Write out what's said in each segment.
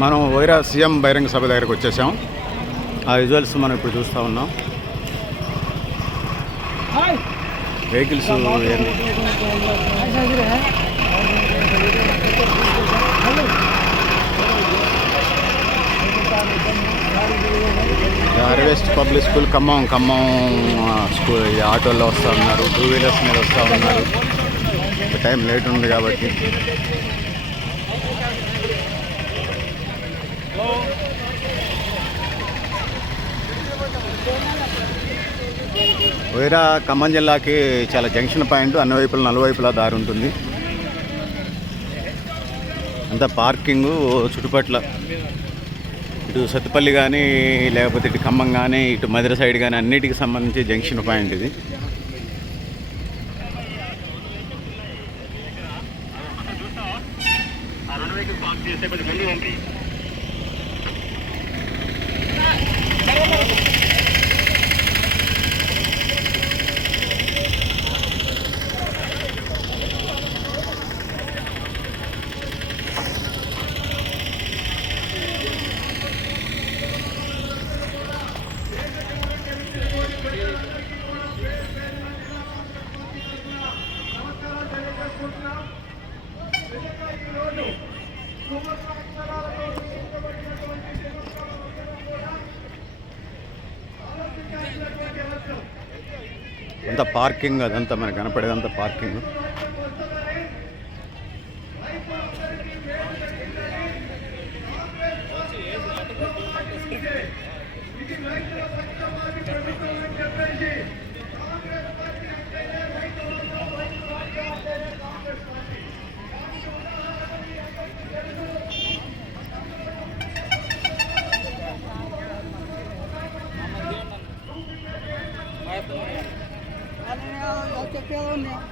మనం వైరా సీఎం బహిరంగ సభ దగ్గరకు వచ్చేసాం. ఆ విజువల్స్ మనం ఇప్పుడు చూస్తూ ఉన్నాం. వెహికల్స్ ఏంది? Harvest public school Khammam Khammam school ఆటోల్లో వస్తూ ఉన్నారు టూ వీలర్స్ మీద వస్తూ ఉన్నారు. టైం లేట్ ఉంది కాబట్టి. వైరా ఖమ్మం జిల్లాకి చాలా జంక్షన్ పాయింట్ అన్ని వైపులా నలువైపులా దారి ఉంటుంది. అంతా పార్కింగ్ చుట్టుపట్ల. ఇటు సత్తుపల్లి కానీ లేకపోతే ఇటు ఖమ్మం కానీ ఇటు మధుర సైడ్ కానీ అన్నిటికి సంబంధించి జంక్షన్ పాయింట్ ఇది. అదంతా పార్కింగ్ అదంతా మనకు కనపడేదంతా పార్కింగ్. pelo menos.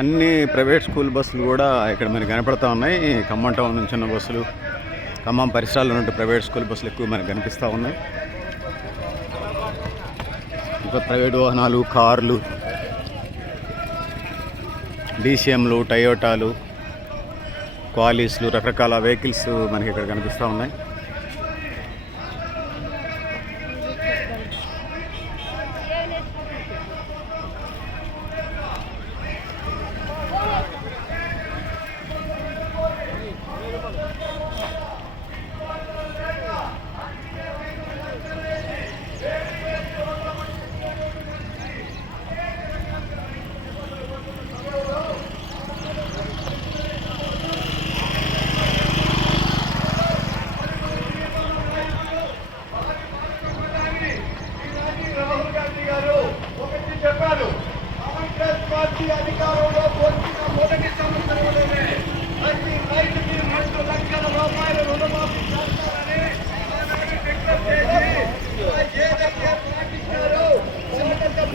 అన్ని ప్రైవేట్ స్కూల్ బస్సులు కూడా ఇక్కడ మనకి కనపడతా ఉన్నాయి. ఖమ్మం టౌన్ నుంచి ఉన్న బస్సులు ఖమ్మం పరిసరాల్లో ఉన్న ప్రైవేట్ స్కూల్ బస్సులు ఎక్కువ మనకు కనిపిస్తూ ఉన్నాయి. ఇంకా ప్రైవేట్ వాహనాలు కార్లు డీసీఎంలు టయోటాలు క్వాలీస్లు రకరకాల వెహికల్స్ మనకి ఇక్కడ కనిపిస్తూ ఉన్నాయి.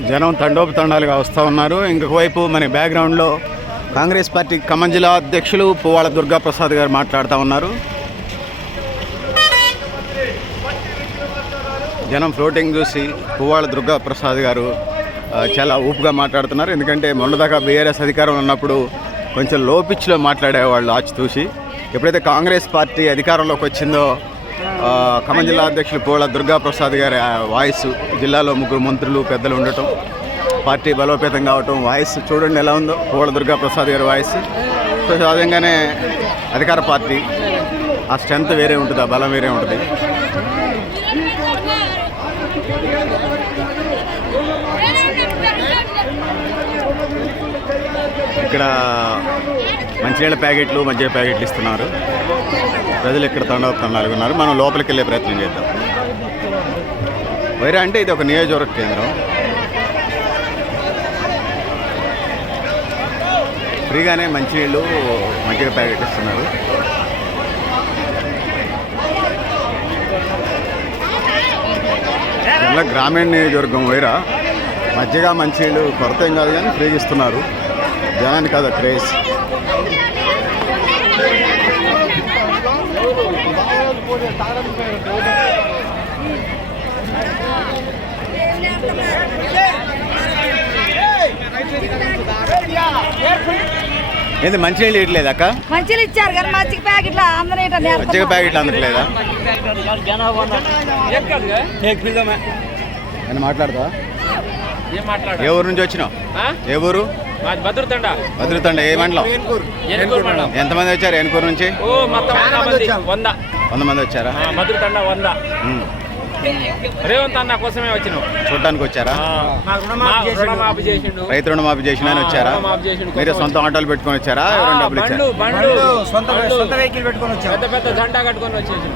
జనం తండోపతండాలుగా వస్తూ ఉన్నారు. ఇంకొక వైపు మన బ్యాక్గ్రౌండ్లో కాంగ్రెస్ పార్టీ ఖమ్మం జిల్లా అధ్యక్షులు పువ్వాడ దుర్గాప్రసాద్ గారు మాట్లాడుతూ ఉన్నారు. జనం ఫ్లోటింగ్ చూసి పువ్వాడ దుర్గాప్రసాద్ గారు చాలా ఊపుగా మాట్లాడుతున్నారు. ఎందుకంటే మొన్నదాకా బీఆర్ఎస్ అధికారం ఉన్నప్పుడు కొంచెం లో పిచ్లో మాట్లాడేవాళ్ళు ఆచితూసి ఎప్పుడైతే కాంగ్రెస్ పార్టీ అధికారంలోకి వచ్చిందో ఖమ్మం జిల్లా అధ్యక్షులు పోళ దుర్గాప్రసాద్ గారి వాయిస్ జిల్లాలో ముగ్గురు మంత్రులు పెద్దలు ఉండటం పార్టీ బలోపేతం కావటం వాయిస్ చూడండి ఎలా ఉందో. పోళ దుర్గాప్రసాద్ గారి వాయిస్. సో సహజంగానే అధికార పార్టీ ఆ స్ట్రెంత్ వేరే ఉంటుంది ఆ బలం వేరే ఉంటుంది. ఇక్కడ మంచినీళ్ళ ప్యాకెట్లు మధ్య ప్యాకెట్లు ఇస్తున్నారు. ప్రజలు ఇక్కడ తండవుతున్నారు ఉన్నారు. మనం లోపలికి వెళ్ళే ప్రయత్నం చేద్దాం. వైరా అంటే ఇది ఒక నియోజకవర్గ కేంద్రం. ఫ్రీగానే మంచినీళ్ళు మంచిగా ప్యాకెట్ ఇస్తున్నారు. ఇలా గ్రామీణ నియోజకవర్గం వైరా మధ్యగా మంచినీళ్ళు కొరత ఏం కాదు కానీ ఫ్రీగా ఇస్తున్నారు. జనానికి కదా క్రేజ్. ఏంది మంచినీళ్ళు ఇట్లేదు అక్క? మంచిలు ఇచ్చారు కానీ మజ్జిగ ప్యాకెట్లు అందరూ మజ్జిగ ప్యాకెట్లు అందట్లేదా? అని మాట్లాడతా ఏం ఊరు నుంచి వచ్చినావు? ఏ ఊరు? భద్రతండ? భద్రతండ ఏ మండలం? ఎంతమంది వచ్చారు ఎన్కూరు నుంచి? ఓ మొత్తం వంద మంది వంద మంది వచ్చారా? భద్రతండ వంద. రేవంత్ అన్న కోసమే వచ్చినాం. చూడటానికి వచ్చారా? మా రుణమాఫీ చేసిండు. రైతు రుణమాఫీ చేసిన వచ్చారా. మీరే సొంత ఆటోలు పెట్టుకొని వచ్చారా? ఆ, ఎవరైనా డబ్బులు బండ్లు ఇచ్చారా? బండ్లు. సొంత బండ్లు. సొంత వెహికల్ పెట్టుకొని వచ్చాం. పెద్ద పెద్ద జంటా కట్టుకొని వచ్చేసి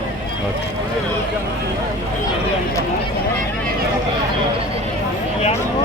Yeah.